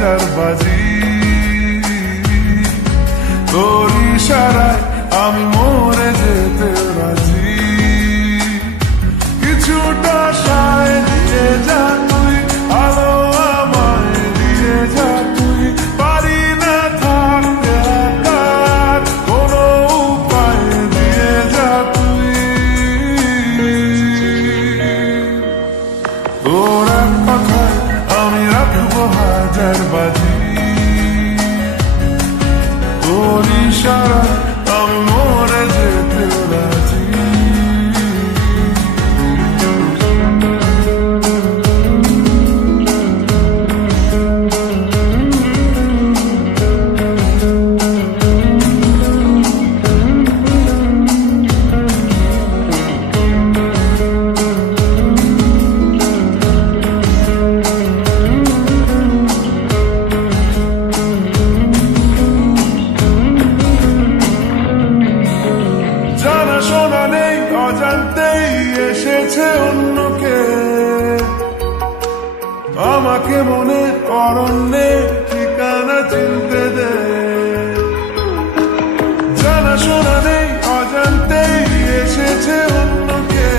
হাজার বাজি, তোর ইশারায় আমি মরে যেতে রাজি। কিছুটা সায় দিয়ে যা তুই, আলো আমায় দিয়ে যা তুই, পারি না থাকতে একা, কোনো উপায় দিয়ে যা তুই। তোর এক কথায় আমি রাখবো হাজার বাজি, তোর ইশারায় আমি মরে যেতে রাজি। জানাশোনা নেই, অজান্তেই এসেছে অন্যকে, আমাকে মনে অরণ্যে ঠিকানা চিনতে দে। জানাশোনা নেই, অজান্তেই এসেছে অন্যকে,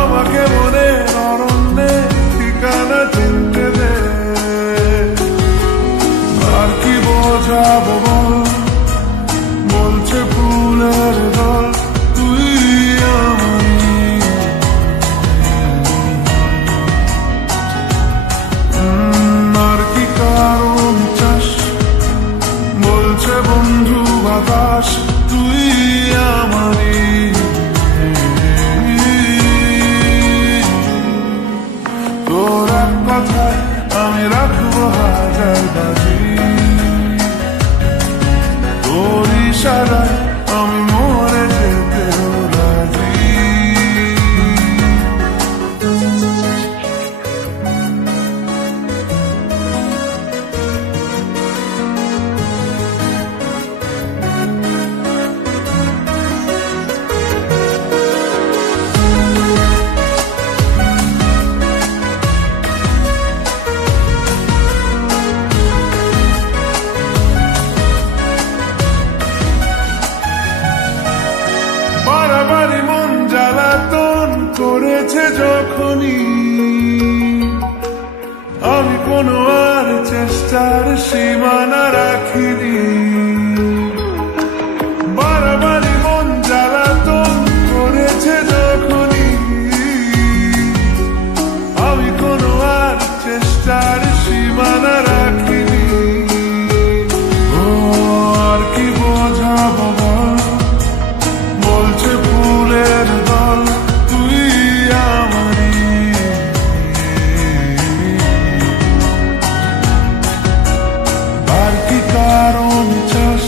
আমাকে মনে অরণ্যে ঠিকানা চিনতে দে। আর কি বোঝাবো বল, বলছে ফুলের দল তুই আমারই। আর কি কারণ চাস, বলছে বন্ধু বাতাস তুই আমারই। তোর এক কথায় আমি রাখবো হাজার বাজি, তোর ইশারায় আমি মরে যেতে রাজি। বাড়াবাড়ি মন জ্বালাতন করেছে যখনই, আমি কোনো আর চেষ্টার সীমানা রাখিনি। বাড়াবাড়ি মন জ্বালাতন করেছে যখনই, আমি কোনো আর চেষ্টার সীমানা রাখিনি। ও আর কি বোঝাবো বল, বলছে ফুলের দল তুই আমারই। আর কি কারণ চাস,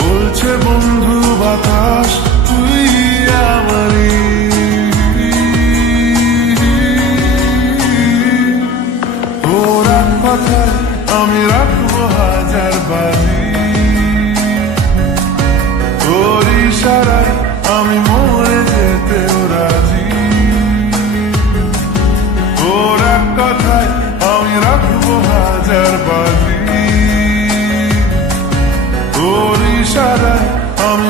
বলছে বন্ধু বাতাস তুই আমারই। তোর এক কথায় আমি রাখবো হাজার বাজি, তোর ইশারায় আমি মরে যেতে রাজি। তোর এক কথায় আমি রাখবো হাজার বাজি, তোর ইশারায় আমি